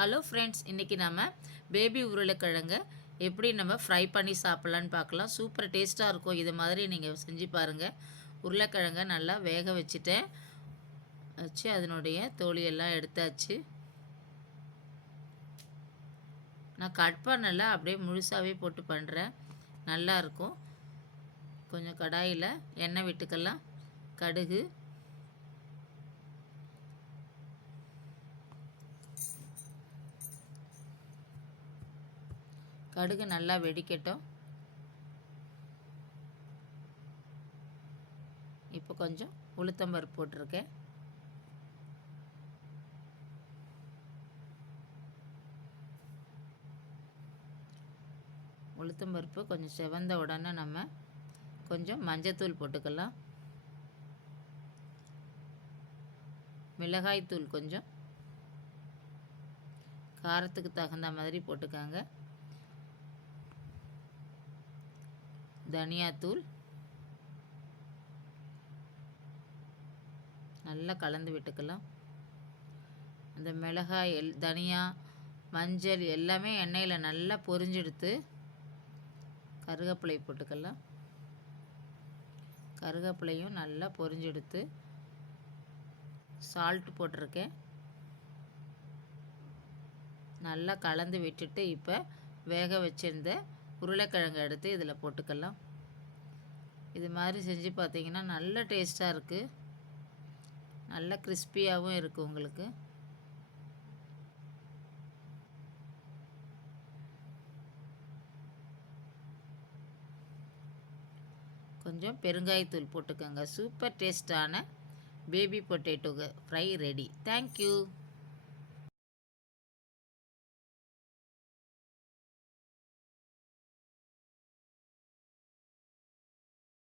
Hello friends, இன்றைக்கி நம்ம baby உருளைக்கிழங்க எப்படி நம்ம ஃப்ரை பண்ணி சாப்பிட்லான்னு பார்க்கலாம். சூப்பர் டேஸ்ட்டாக இருக்கும். இது மாதிரி நீங்கள் செஞ்சு பாருங்கள். உருளைக்கிழங்க நல்லா வேக வச்சுட்டேன். வச்சு அதனுடைய தோலியெல்லாம் எடுத்தாச்சு. நான் கட் பண்ணலை, அப்படியே முழுசாகவே போட்டு பண்ணுறேன். நல்லாயிருக்கும். கொஞ்சம் கடாயில் எண்ணெய் விட்டுக்கலாம். கடுகு, கடுகு நல்லா வெடிக்கட்டும். இப்போ கொஞ்சம் உளுத்தம்பருப்பு போட்டிருக்கேன். உளுத்தம்பருப்பு கொஞ்சம் செவந்த உடனே நம்ம கொஞ்சம் மஞ்சத்தூள் போட்டுக்கலாம். மிளகாய்த்தூள் கொஞ்சம் காரத்துக்கு தகுந்த மாதிரி போட்டுக்காங்க. தனியாத்தூள் நல்லா கலந்து விட்டுக்கலாம். அந்த மிளகாய் தனியா மஞ்சள் எல்லாமே எண்ணெயில் நல்லா பொரிஞ்செடுத்து கருவேப்பிலை போட்டுக்கலாம். கருவேப்பிலையும் நல்லா பொரிஞ்செடுத்து சால்ட் போட்டிருக்கேன். நல்லா கலந்து விட்டுட்டு இப்போ வேக வச்சிருந்த உருளைக்கிழங்கு எடுத்து இதில் போட்டுக்கலாம். இது மாதிரி செஞ்சு பார்த்தீங்கன்னா நல்ல டேஸ்ட்டாக இருக்குது. நல்ல கிறிஸ்பியாகவும் இருக்குது. உங்களுக்கு கொஞ்சம் பெருங்காயத்தூள் போட்டுக்கோங்க. சூப்பர் டேஸ்டான baby potato fry ready. Thank you.